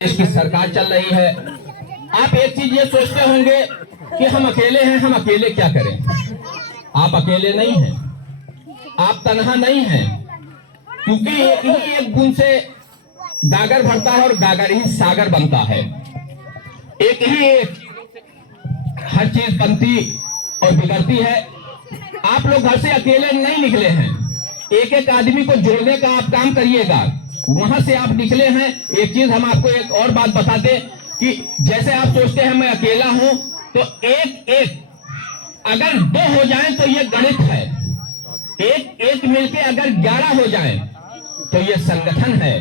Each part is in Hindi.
देश की सरकार चल रही है। आप एक चीज ये सोचते होंगे कि हम अकेले हैं, हम अकेले क्या करें। आप अकेले नहीं हैं, आप तन्हा नहीं हैं, क्योंकि एक ही एक बूंद से गागर भरता है और गागर ही सागर बनता है। एक ही एक हर चीज बनती और बिगड़ती है। आप लोग घर से अकेले नहीं निकले हैं, एक एक आदमी को जोड़ने का आप काम करिएगा। वहां से आप निकले हैं। एक चीज हम आपको एक और बात बता दें कि जैसे आप सोचते हैं मैं अकेला हूं, तो एक एक अगर 2 हो जाएं तो ये गणित है। एक एक मिलके अगर 11 हो जाएं तो ये संगठन है।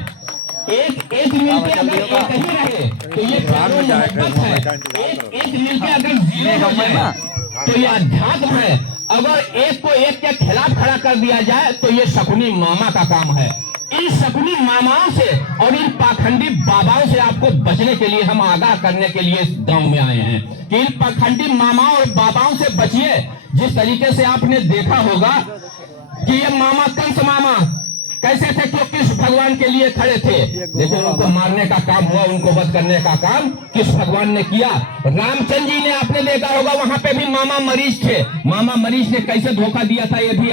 एक एक मिलके अगर एक ही रहे तो ये मोहब्बत है। एक एक मिलके अगर 0 हो जाए तो ये अध्यात्म है। अगर एक को एक के खिलाफ खड़ा कर दिया जाए तो ये शकुनी मामा का काम है। इन शकुनी मामाओं से और इन पाखंडी बाबाओं से आपको बचने के लिए हम आगाह करने के लिए इस गांव में आए हैं कि इन पाखंडी मामाओं और बाबाओं से बचिए। जिस तरीके से आपने देखा होगा कि ये मामा कंस मामा कैसे थे, क्यों कृष्ण भगवान के लिए खड़े थे, लेकिन उनको मारने का काम हुआ, उनको वध करने का काम कृष्ण भगवान ने किया। रामचंद्र जी ने आपने देखा होगा वहां पे भी मामा मरीज थे। मामा मरीज ने कैसे धोखा दिया था, ये भी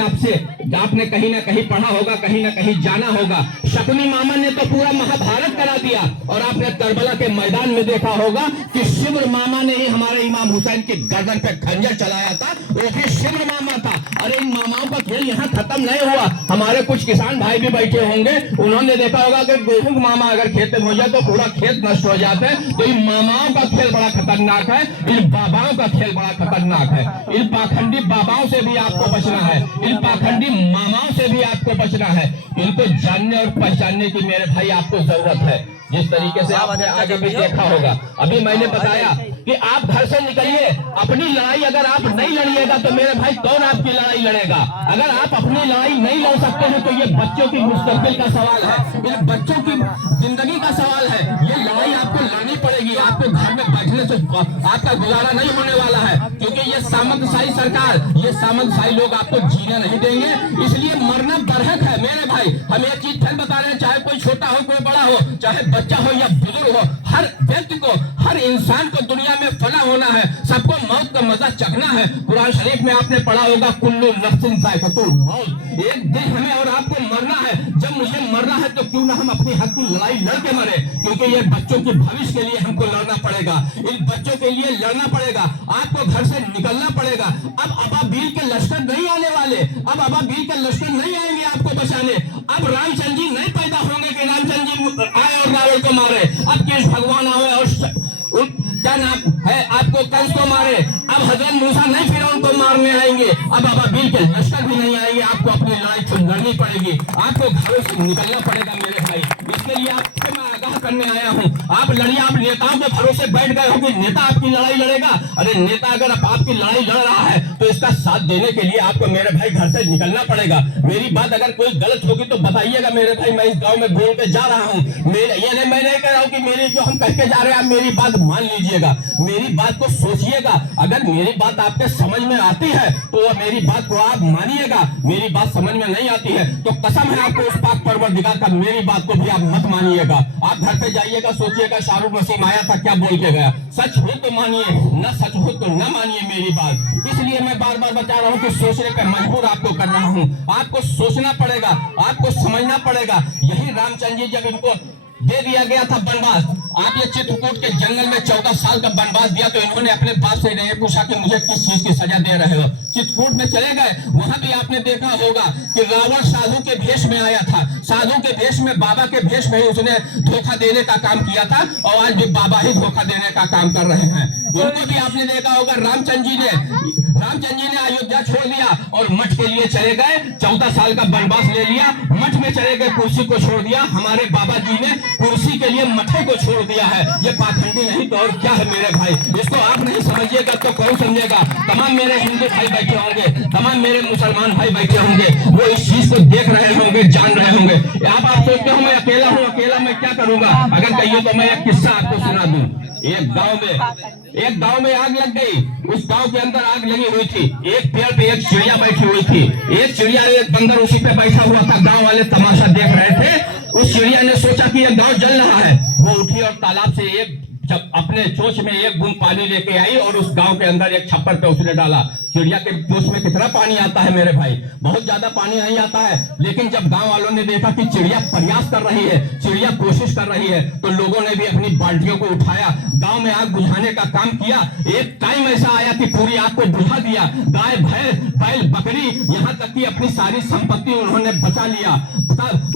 आपने कहीं ना कहीं पढ़ा होगा, कहीं ना कहीं जाना होगा। शकुनी मामा ने तो पूरा महाभारत करा दिया। और आपने करबला के मैदान में देखा होगा कि शिवर मामा ने ही हमारे इमाम हुसैन की गर्दन पे खंजर चलाया था, वो भी शिवर मामा था। अरे इन मामाओं का खेल यहाँ खत्म नहीं हुआ। हमारे कुछ किसान भाई भी बैठे होंगे, उन्होंने देखा होगा कि गेहूं मामा अगर खेत में हो जाए तो पूरा खेत नष्ट हो जाता है। तो इन मामाओं का खेल बड़ा खतरनाक है, इन बाबाओं का खेल बड़ा खतरनाक है। इन पाखंडी बाबाओं से भी आपको बचना है, इन पाखंडी मामाओं से भी आपको बचना है। इनको जानने और पहचानने की मेरे भाई आपको जरूरत है। जिस तरीके से आपने आगे भी देखा होगा, अभी मैंने बताया कि आप घर से निकलिए, अपनी लड़ाई अगर आप नहीं लड़िएगा तो मेरे भाई कौन आपकी लड़ाई लड़ेगा। अगर आप अपनी लड़ाई नहीं लड़ सकते हैं तो ये बच्चों की मुस्तकबिल का सवाल है, ये बच्चों की जिंदगी का सवाल है। ये लड़ाई आपको लड़नी पड़ेगी। आपको घर में बैठने से आपका गुजारा नहीं होने वाला है, क्योंकि ये सामंतशाही सरकार, ये सामंतशाही लोग आपको जीने नहीं देंगे। इसलिए मरना बरहक है मेरे भाई। हम एक चीज फिर बता रहे हैं, चाहे कोई छोटा हो कोई बड़ा हो, चाहे बच्चा हो या बुजुर्ग हो, हर व्यक्ति को, हर इंसान को दुनिया में फना होना है। सबको मौत का मजा चखना है। कुरान शरीफ में आपने पढ़ा होगा कुल्लू नफ्सिन जायकातुल मौत। एक दिन हमें और आपको मरना है। जब मुझे मरना है तो क्यों ना हम अपनी हक की लड़ाई लड़के मरे, क्योंकि ये बच्चों के भविष्य के लिए हमको लड़ना पड़ेगा। इन बच्चों के लिए लड़ना पड़ेगा। आपको घर से निकलना पड़ेगा। अब अबाबील के लश्कर नहीं आने वाले, अब अबाबील के लश्कर नहीं आएंगे आपको बचाने। अब रामचंद्र जी नहीं पैदा होंगे कि रामचंद्र जी आए और रावण को मारे। अब कृष्ण भगवान आए और क्या नाम है आपको कंस को मारे। अब हजरत मूसा नहीं फिरौन को मारने आएंगे। अब अबाबील के लश्कर भी नहीं आएंगे। आपको अपनी लड़ाई तो लड़नी पड़ेगी, आपको घरों से निकलना पड़ेगा मेरे भाई। इसके लिए आपको मैं आगाह करने आया हूँ। आप लड़िए। आप नेताओं के भरोसे बैठ गए हो कि नेता आपकी लड़ाई लड़ेगा। अरे नेता अगर आपकी लड़ाई लड़ रहा है तो इसका साथ देने के लिए आपको मेरे भाई घर से निकलना पड़ेगा। मेरी बात अगर कोई गलत होगी तो बताइएगा मेरे भाई। मैं इस गाँव में बोल के जा रहा हूँ, मैं नहीं कह रहा हूँ कि मेरी जो हम कह के जा रहे हैं आप मेरी बात मान लीजिएगा, मेरी बात को सोचिएगा। अगर मेरी बात आपके समझ में आती है तो मेरी बात को आप मानिएगा। मेरी बात समझ में नहीं आती है तो कसम है आपको उस पाक परवरदिगार का, मेरी बात को भी आप मत मानिएगा। आप घर पे जाइएगा, सोचिएगा शाहरुख वसीम आया था क्या बोल के गया। सच हो तो मानिए, न सच हो तो न मानिए मेरी बात। इसलिए मैं बार बार बता रहा हूँ कि सोचने पे मजबूर आपको कर रहा हूँ। आपको सोचना पड़ेगा, आपको समझना पड़ेगा। यही रामचंद्र जी जब इनको दे दिया गया था वनवास, आप ये चित्रकूट के जंगल में 14 साल का वनवास दिया तो इन्होंने अपने बाप से नहीं पूछा कि मुझे किस चीज की सजा दे रहे हो। चित्रकूट में चले गए, वहां भी आपने देखा होगा कि रावण साधु के भेष में आया था। साधु के भेष में, बाबा के भेष में ही उसने धोखा देने का काम किया था और आज भी बाबा ही धोखा देने का काम कर रहे हैं। उनको भी आपने देखा होगा रामचंद्र जी ने अयोध्या छोड़ दिया और मठ के लिए चले गए। 14 साल का वनवास ले लिया, मठ में चले गए, कुर्सी को छोड़ दिया। हमारे बाबा जी ने कुर्सी के लिए मठे को छोड़ दिया है। ये पाखंडी नहीं तो और क्या है मेरे भाई। इसको आप नहीं समझिएगा तो कौन समझेगा। तमाम मेरे हिंदू भाई बैठे होंगे, तमाम मेरे मुसलमान भाई बैठे होंगे, वो इस चीज को देख रहे होंगे, जान रहे होंगे। आप सोचते हो मैं अकेला हूँ, अकेला मैं क्या करूंगा। अगर कहिए तो मैं एक किस्सा आपको सुना दूं। एक गांव में आग लग गई। उस गांव के अंदर आग लगी हुई थी। एक पेड़ पे एक चिड़िया बैठी हुई थी। एक चिड़िया, एक बंदर उसी पे बैठा हुआ था। गांव वाले तमाशा देख रहे थे। उस चिड़िया ने सोचा कि यह गांव जल रहा है। वो उठी और तालाब से एक जब अपने चोंच में एक बूंद पानी लेके आई और उस गांव के अंदर एक छप्पर पे उसने डाला। चिड़िया के चोंच में कितना पानी आता है मेरे भाई, बहुत ज्यादा पानी नहीं आता है। लेकिन जब गांव वालों ने देखा कि चिड़िया प्रयास कर रही है, चिड़िया कोशिश कर रही है, तो लोगों ने भी अपनी बाल्टियों को उठाया, गांव में आग बुझाने का काम किया। एक टाइम ऐसा आया कि पूरी आग को बुझा दिया। गाय भैंस बैल बकरी यहाँ तक कि अपनी सारी संपत्ति उन्होंने बचा लिया।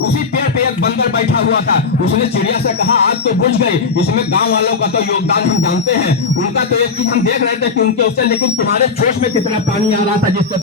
उसी पेड़ पे एक बंदर बैठा हुआ था, उसने चिड़िया से कहा आग तो बुझ गई, इसमें गांव वालों का तो योगदान हम जानते हैं। उनका तो एक चीज हम देख रहे थे कि उनके उससे, लेकिन तुम्हारे चोंच में कितना पानी आ रहा था जिससे